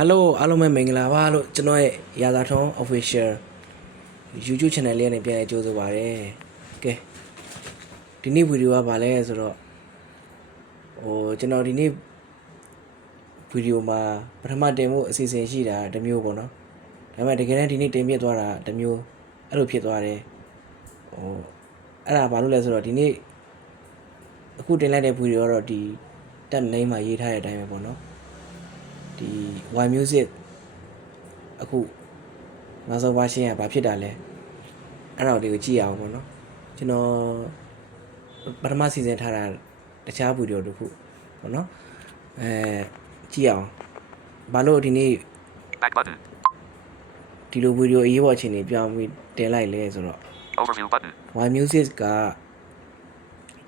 Hello အားလုံးပဲမင်္ဂလာပါလို့ကျွန်တော်ရဲ့ရာသာထုံး official YouTube channel လေးနဲ့ပြန်လည်ကြိုဆိုပါရစေ။ကဲဒီနေ့ဗီဒီယိုကဘာလဲဆိုတော့ကျွန်တော်ဒီနေ့ဗီဒီယိုမှာပထမတင်ဖို့အစီအစဉ်ရှိတာတစ်မျိုးပေါ့နော်။ဒါပေမဲ့တကယ်တမ်းဒီနေ့တင်ပြသွားတာတစ်မျိုးအဲ့လိုဖြစ်သွားတယ်။အဲ့ဒါဘာလို့လဲဆိုတော့ဒီနေ့အခုတင်လိုက်တဲ့ဗီဒီယိုကတော့ဒီတက်နေမှာရေးထားတဲ့အတိုင်းပဲပေါ့နော်။ဒီ Y Music အခုနောက်ဆုံး version ကဘာဖြစ်တာလဲအဲ့တော့ဒီကိုကြည့်အောင်ပေါ့နော်ကျွန်တော်ပထမစီစဉ်ထားတာတခြားဗီဒီယိုတစ်ခုပေါ့နော်ကြည့်အောင်ဘာလို့ဒီနေ့ back button ဒီလိုဗီဒီယိုအရေးပေါ်အခြေအနေပြောင်းပြီးတင်လိုက်လဲဆိုတော့ overview button Y Music က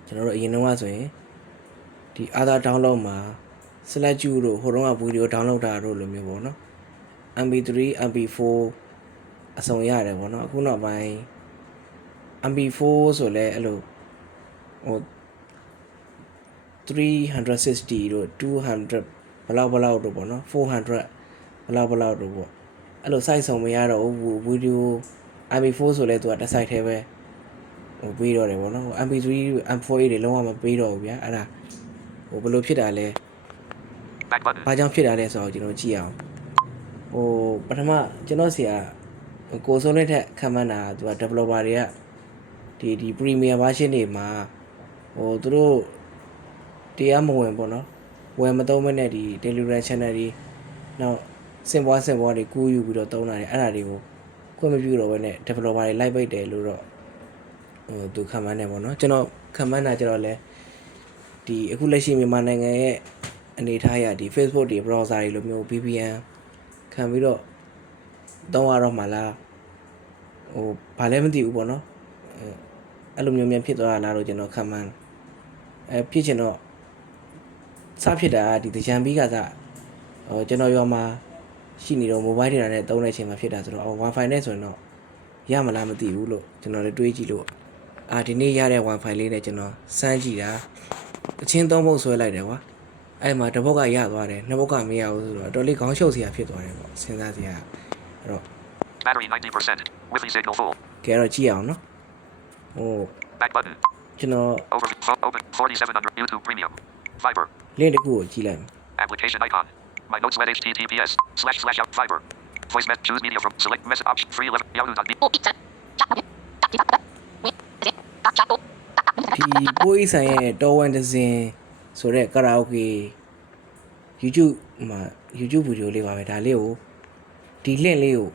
ကျွန်တော်တို့အရင်တော့ဆိုရင်ဒီ other download မှာ select ကြည့်လို့ဟိုတုန်းကဗီဒီယို download တာတို့လိုမျိုးပေါ့နော် MP3 MP4 အစုံရတယ်ပေါ့နော်အခုနောက်ပိုင်း MP4 ဆိုလဲအဲ့လိုဟို360တို့200ဘလောက်တို့ပေါ့နော်400ဘလောက်တို့ပေါ့အဲ့လို site ဆုံးမရတော့ဗီဒီယို MP4 ဆိုလဲသူကတစ် site ထဲပဲဟိုပေးတော့တယ်ပေါ့နော် MP3 M4A တွေလုံးဝမပေးတော့ဘူးဗျာအဲ့ဒါဟိုဘယ်လိုဖြစ်တာလဲ back button ဘာကြောင့်ဖြစ်တာလဲဆိုတော့ကျွန်တော်ကြည့်အောင်ပထမကျွန်တော်ဆီကကိုစိုးလေးထက်ခံမှန်းတာသူက developer တွေကဒီ premium version တွေမှာသူတို့တရားမဝင်ပေါ့နော်ဝယ်မသုံးမနဲ့ဒီ Telegram channel တွေနောက်စင်ပွားတွေကူးယူပြီးတော့သုံးတာတွေအဲ့ဒါတွေကိုခွင့်မပြုတော့ဘဲနဲ့ developer တွေလိုက်ပိတ်တယ်လို့တော့သူခံမှန်းတယ်ပေါ့နော်ကျွန်တော်ခံမှန်းတာကျတော့လဲဒီအခုလက်ရှိမြန်မာနိုင်ငံရဲ့အနေထားရဒီ Facebook တွေ browser တွေလိုမျိုး VPN ခံပြီးတော့တောင်းရတော့မှလားဘာလဲမသိဘူးပေါ့နော်အဲ့လိုမျိုးဖြစ်သွားတာလားလို့ကျွန်တော်ခံမှန်းဖြစ်ချင်တော့စဖြစ်တာဒီတကြံပြီးကကျွန်တော်ရောမှာရှိနေတော့ mobile data နဲ့သုံးတဲ့အချိန်မှာဖြစ်တာဆိုတော့ Wi-Fi နဲ့ဆိုရင်တော့ရမလားမသိဘူးလို့ကျွန်တော်လည်းတွေးကြည့်လို့ဒီနေ့ရတဲ့ Wi-Fi လေးနဲ့ကျွန်တော်စမ်းကြည့်တာအချင်းသုံးဖို့ဆွဲလိုက်တယ်ကွာအဲ့မှာတစ်ဘက်ကရသွားတယ်နှစ်ဘက်ကမရဘူးဆိုတော့တော်လေးခေါင်းရှုပ်စရာဖြစ်သွားတယ်ပေါ့စဉ်းစားစရာအဲ့တော့ battery 90% Wi-Fi signal full ကဲတော့ကြည့်အောင်နော်back button ကျွန်တော် open 4700 YouTube Premium Viber link တစ်ခုကိုကြည့်လိုက်မယ် application icon my notes web https//out Viber voice message choose media from select message option 311 yahoo.me ဒီပိုးအိဆိုင်ရဲ့တော်ဝန်ဒဇင်ဆိုတဲ့ကာရာအိုကေ YouTube မှာ YouTube ဗီဒီယိုလေးပါပဲဒါလေးကိုဒီ link လေးကို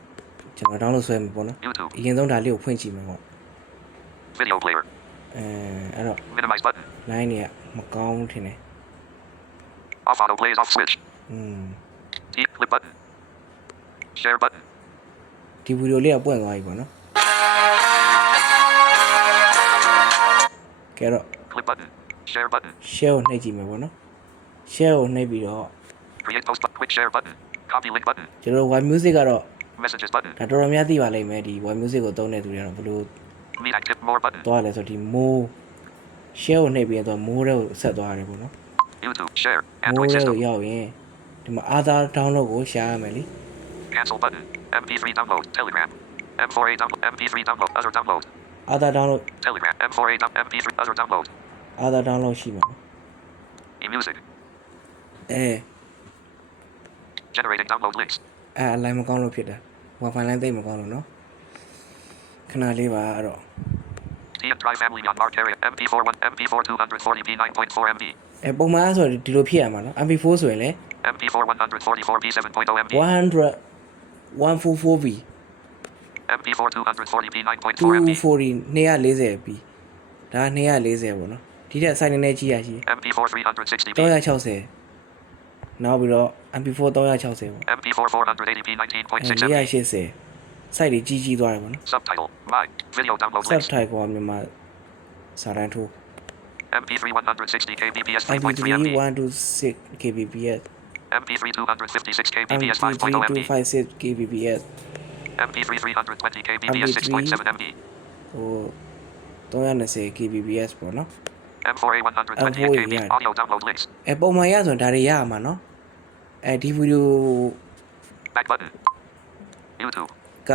ကျွန်တော် download ဆွဲမှာပေါ့နော်အရင်ဆုံးဒါလေးကိုဖွင့်ကြည့်မယ်ပေါ့ video player အဲ့တော့ minimize button line တွေကမကောင်းထင်တယ် off auto plays off switch deep clip button share button ဒီဗီဒီယိုလေးကပွင့်သွားပြီပေါ့နော်ကဲတော့ clip button share button share ကိုနှိပ်ကြည့်မယ်ပေါ့နော် share ကိုနှိပ်ပြီးတော့ create post quick share button copy link button ကျွန်တော် Y Music ကတော့ messages button ဒါတော်တော်များသိပါလိမ့်မယ်ဒီ Y Music ကိုသုံးတဲ့သူတွေကတော့ဘယ်လို meet active more button သွားလဲဆိုဒီ more share ကိုနှိပ်ပြီးတော့ more ကိုဆက်သွားရတယ်ပေါ့နော် YouTube share more Android ကို system ရောက်ရင်ဒီမှာ other download ကို share ရမယ်လी cancel button MP3 download Telegram M4A download MP3 download other download other download Telegram M4A MP3 other download other download ရှိမှာ eMusic generating download links line မကောင်းလို့ဖြစ်တာ Wi-Fi line သိမကောင်းလို့နော်ခဏလေးပါအဲ့တော့ Drive family on marked area MP4 1 MP4 240p 9.4 MB ပုံမှန်ဆိုဒီလိုဖြစ်ရမှာနော် MP4 ဆိုရင်လေ MP4 144p 7.0 MB 144p MP4 240p 9.4 MB 240p ဒါ240ပေါ့နော်ဒီထက် site နည်းနည်းကြီးရရှိ MP4 360p 360နောက်ပြီးတော့ MP4 360ပေါ့ MP4 480p 19.6 MB 480 site တွေကြီးသွားတယ်ပေါ့နော် subtitle my video download links subtitle ကမြန်မာစာတန်းထိုး MP3 160 kbps 3.3 MP3 MB 126 kbps MP3 256 kbps 5.0 MB 256 kbps MP3 320 kbps 6.7 MB 320 kbps ပေါ့နော် M4A 128 KB audio download links ပုံမှန်ရဆိုရင်ဒါတွေရရမှာနော်ဒီဗီဒီယို Back button. YouTube. က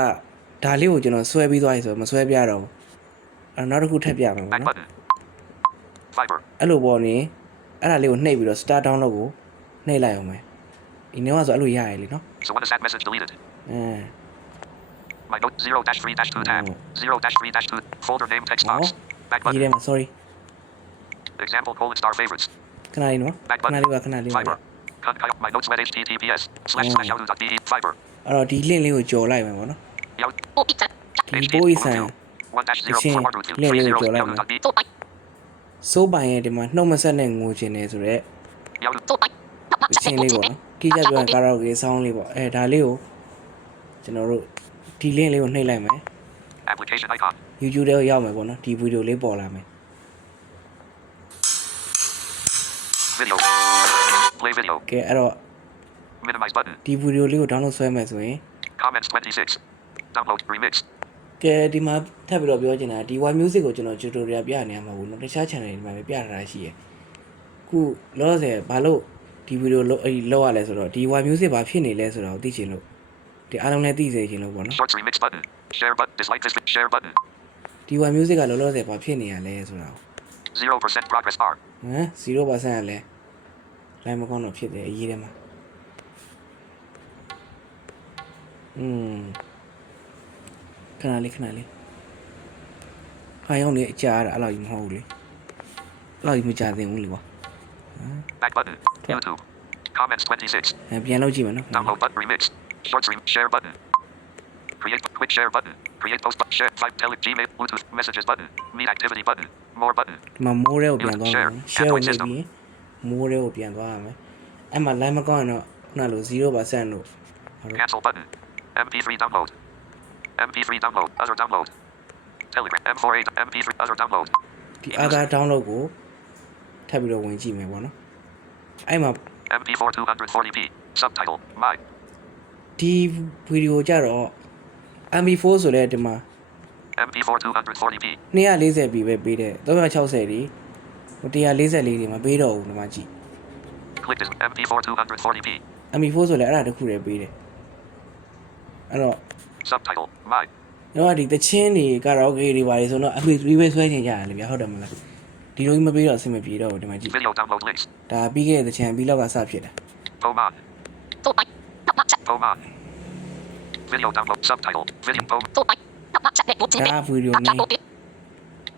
ဒါလေးကိုကျွန်တော်ဆွဲပြီးသွားပြီဆိုတော့မဆွဲပြတော့ဘူးအဲ့နောက်တစ်ခုထပ်ပြမယ်ပေါ့ Back နော် button. Fiber. အဲ့လိုပေါ့နေအဲ့ဒါလေးကိုနှိပ်ပြီးတော့ start download ကိုနှိပ်လိုက်အောင်မယ်ဒီနေ့ကဆိုအဲ့လိုရရလေနော် So what is that message deleted? အဲ My note 0-3-2 tab. 0-3-2 folder name text box. Back ဒီ button. ထဲမှာ sorry Example colon star favorites. ခဏလေးနော်ခဏလေးပါခဏလေးပါ Fiber. My notes web https / yahoo.de fiber. အဲ့တော့ဒီ link လေးကိုကြော်လိုက်မယ်ပေါ့နော် Yahoo. ဒီပိုးဤဆန် 1-0 forward route 30 yahoo.de. စိုးပိုင်ရဲ့ဒီမှာနှုတ်မဆက်နဲ့ငိုချင်တယ်ဆိုတော့ Yahoo. အချင်းလေးပေါ့နော်တိကျပြောရင်ကာရာโอကေဆောင်းလေးပေါ့အဲဒါလေးကိုကျွန်တော်တို့ဒီ link လေးကိုနှိပ်လိုက်မယ် Application icon. YouTube ထဲကိုရောက်မယ်ပေါ့နော်ဒီဗီဒီယိုလေးပေါ်လာမယ် Video. Play video. ကဲအဲ့တော့ Minimize button. ဒီဗီဒီယိုလေးကို download ဆွဲမယ်ဆိုရင် Comments 26. Download remix. ကဲဒီမှာထပ်ပြီးတော့ပြောချင်တာဒီ Y Music ကိုကျွန်တော် tutorial ပြနေရမှာဘူးเนาะတခြား channel တွေမှာပဲပြထားတာရှိရယ်ခုလောလောဆယ်ဘာလို့ဒီဗီဒီယိုလောက်ရလဲဆိုတော့ဒီ Y Music ဘာဖြစ်နေလဲဆိုတော့သိချင်လို့ဒီအားလုံးလည်းသိစေချင်လို့ပေါ့နော် Shorts remix button. Share button. Dislike this share button. ဒီ Y Music ကလောလောဆယ်ဘာဖြစ်နေရလဲဆိုတော့ 0% progress bar. ဟမ် 0% ကလည်း line မကောင်းတော့ဖြစ်တယ်အရေးထဲမှာခဏလေးဟာရောက်နေအကြာအဲ့လောက်ကြီးမဟုတ်ဘူးလေအဲ့လောက်ကြီးမကြသင့်ဘူးလေကွာ Back button. YouTube. Comments 26. ပြန်လုပ်ကြည့်မယ်နော် Download button remix. Shorts share button. Create quick share button. Create post button. Share 5 tele Gmail Bluetooth messages button. Meet activity button. More button. ဒီမှာမိုးရဲကိုပြန်သွားမယ် share ကိုနှိပ်ပြီးမိုးရဲကိုပြန်သွားရမယ်အဲ့မှာ line မကောင်းရင်တော့ခုနလို 0% လို့ Cancel button. MP3 download. MP3 download. Other download. Telegram M48 MP3 other download. ဒီ other download ကိုထပ်ပြီးတော့ဝင်ကြည့်မယ်ပေါ့နော်အဲ့မှာ MP4 240p. Subtitle. My. ဒီဗီဒီယိုကြတော့ MP4 ဆိုလဲဒီမှာ MP4 240p. 240p ပဲပေးတယ်360ဒီဟို144တွေမှာပေးတော့ဘူးဒီမှာကြည့် Click this MP4 240p. MP4 ဆိုလဲအဲ့ဒါတစ်ခုတည်းပေးတယ်အဲ့တော့ Subtitle. My. တော့ဒီတချင်းတွေကာရာโอကေတွေပါတယ်ဆိုတော့ MP3 ပဲဆွဲနေကြတယ်ဗျာဟုတ်တယ်မလားဒီလိုကြီးမပေးတော့အဆင်မပြေတော့ဘူးဒီမှာကြည့် Video download links. ဒါပြီးခဲ့တဲ့တချင်ပြီးလောက်ကစဖြစ်တာ Oman. Oman. Video download subtitle. Video Oman. ဒါဗီဒီယိုနေ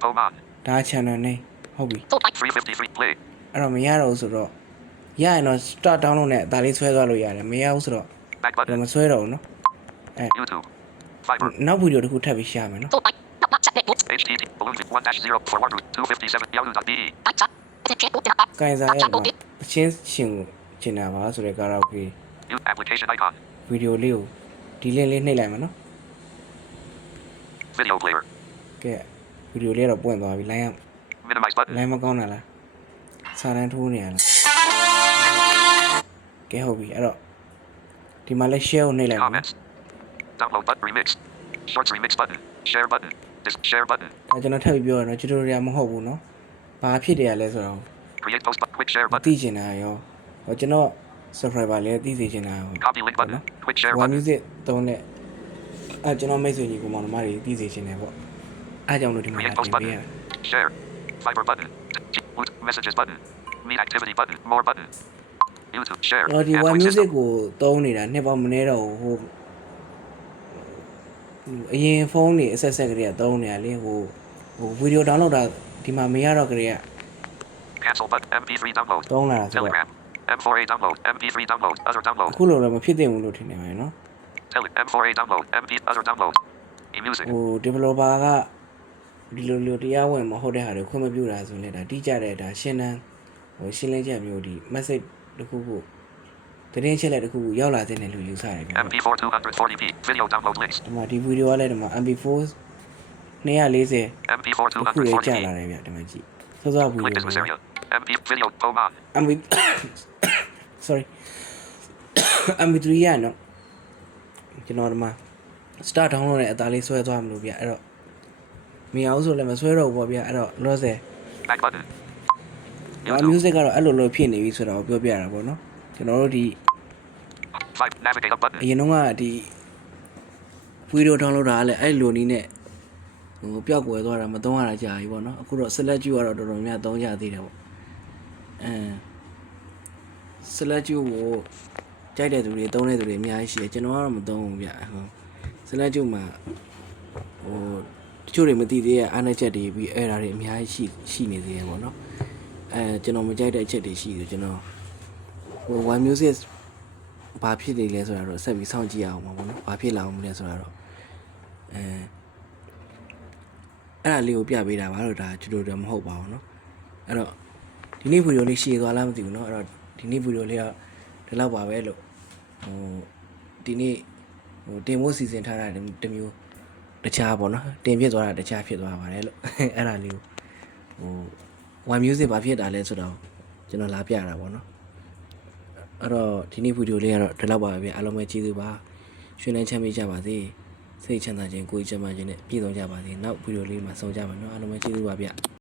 Oman. ဒါ channel နေဟုတ်ပြီ 353 play. အဲ့တော့မရတော့ဘူးဆိုတော့ရရင်တော့ start download နဲ့ဒါလေးဆွဲသွားလို့ရတယ်မရဘူးဆိုတော့ Back ဒါ button. မဆွဲတော့ဘူးเนาะအဲ YouTube. Fiber. နောက်ဗီဒီယိုတစ်ခုထပ်ပြီးရှာမယ်เนาะ HTTP balloon 1-0 forward route 257 yahoo.de. ကင်စားရတော့အချင်းရှင်ကိုကျင်တာပါဆိုတဲ့ကာရာโอကေ New application icon. ဗီဒီယိုလေးကိုဒီ link လေးနှိပ်လိုက်မယ်เนาะ Video player. ကဲဗီဒီယိုလေးတော့ပွင့်သွားပြီ line Minimize button. line မကောင်းတာလားစာတန်းထိုးနေရလားကဲဟုတ်ပြီအဲ့တော့ဒီမှာလဲ share ကိုနှိပ်လိုက်မယ် Comments. Download button remix. Shorts remix button. Share button. This share button. ဒါကျွန်တော်ထပ်ပြီးပြောရတော့ tutorial မဟုတ်ဘူးเนาะဘာဖြစ်တယ်လဲဆိုတော့ Create post button. Quick share မ button. သိချင်တာရောဟောကျွန်တော် subscriber လည်းသိစေချင်တာရော Copy link button. Quick share One button. Music သုံးတဲ့ကျွန်တော်မိတ်ဆွေညီကောင်မတို့သိစေချင်တယ်ပေါ့အားကြောင့်လို့ဒီမှာ Create တင် post ပေးရ button. Share. Fiber button. Bluetooth messages button. Meet activity button. More button. YouTube share. တော့ဒီ One Android Music system. ကိုသုံးနေတာနှစ်ပေါင်းမနေတော့ဟိုအရင်ဖုန်းတွေအဆက်ဆက်ကလေးကသုံးနေတာလေဟိုဗီဒီယို download တာဒီမှာမရတော့ကြရ Cancel button. MP3 download. သုံးလာတာဆိုတော့ Telegram. M4A download. MP3 download. Other download. အခုလိုလည်းမဖြစ်သင့်ဘူးလို့ထင်နေပါတယ်နော် M4A download. MP other download. eMusic. ဟို developer ကဒီလိုတရားဝင်မဟုတ်တဲ့ဟာတွေခွင့်မပြုတာဆိုရင်ဒါတိကျတဲ့ဒါရှင်းတန်းဟိုရှင်းလင်းချက်မျိုးဒီ message တစ်ခုခုသတင်းချက်လက်တစ်ခုခုရောက်လာတဲ့နယ်လို့ယူဆရတယ်ဗျာ MP4 240p. Video download links. ဒီမှာဒီဗီဒီယိုကလည်းဒီမှာ MP4 240 MP4 အခုလေးကြာ 240p. လာတယ်ဗျဒီမှာကြည့်စောစောဗီ Click ဒီ this ယို area. MP video Oman. MP sorry MP3 ရနော်ကျွန်တော်ဒီမှာ start download နဲ့အသားလေးဆွဲသွားမလို့ဗျအဲ့တော့မရအောင်ဆိုလည်းမဆွဲတော့ဘူးပေါ့ဗျအဲ့တော့လောဆယ် Back button. One Music ကတော့အဲ့လိုလိုဖြစ်နေပြီဆိုတော့ပြောပြရတာပေါ့နော်ကျွန်တော်တို့ဒီ 5. Navigate up အ button. ရင်တော့ကဒီဗီဒီယို download တာကလည်းအဲ့လိုနည်းနဲ့ဟိုပျောက်ကွယ်သွားတာမသုံးရတာကြာပြီပေါ့နော်အခုတော့ select ကျူကတော့တော်တော်များသုံးကြသေးတယ်ပေါ့select ကျူကိုကြိုက်တဲ့သူတွေသုံးတဲ့သူတွေအများကြီးရှိတယ်ကျွန်တော်ကတော့မသုံးဘူးဗျဟုတ် select ကျူမှာဟိုတချို့တွေမသိသေးတဲ့အားနည်းချက်တွေပြီးအဲ့ဒါတွေအများကြီးရှိနေသေးတယ်ပေါ့နော်ကျွန်တော်မကြိုက်တဲ့အချက်တွေရှိတယ်ကျွန်တော်ဟို one music ဘာဖြစ်နေလဲဆိုတာတော့ဆက်ပြီးစောင့်ကြည့်အောင်ပါပေါ့နော်ဘာဖြစ်လာအောင်မလဲဆိုတာတော့အဲ့ဒါလေးကိုပြပေးတာပါတော့ဒါကျွန်တော်တို့မဟုတ်ပါဘူးเนาะအဲ့တော့ဒီနေ့ဗီဒီယိုလေးရှည်သွားလားမသိဘူးเนาะအဲ့တော့ဒီနေ့ဗီဒီယိုလေးကဒီလောက်ပါပဲလို့ဟိုဒီနေ့ဟိုတင်ဖို့စီစဉ်ထားတာတမျိုးတခြားပေါ့เนาะတင်ဖြစ်သွားတာတခြားဖြစ်သွားပါတယ်လို့အဲ့ဒါလေးကိုဟို one music ဘာဖြစ်တာလဲဆိုတော့ကျွန်တော်လာပြတာပေါ့เนาะအဲ့တော့ဒီနေ့ဗီဒီယိုလေးကတော့ဒီလောက်ပါပဲအားလုံးပဲကျေးဇူးပါရွှေနှမ်းချမ်းမြေ့ကြပါစေစိတ်ချမ်းသာခြင်းကိုယ်ကျန်းမာခြင်းနဲ့ပြည့်စုံကြပါစေနောက်ဗီဒီယိုလေးမှာဆုံကြပါနော်အားလုံးပဲကျေးဇူးပါဗျ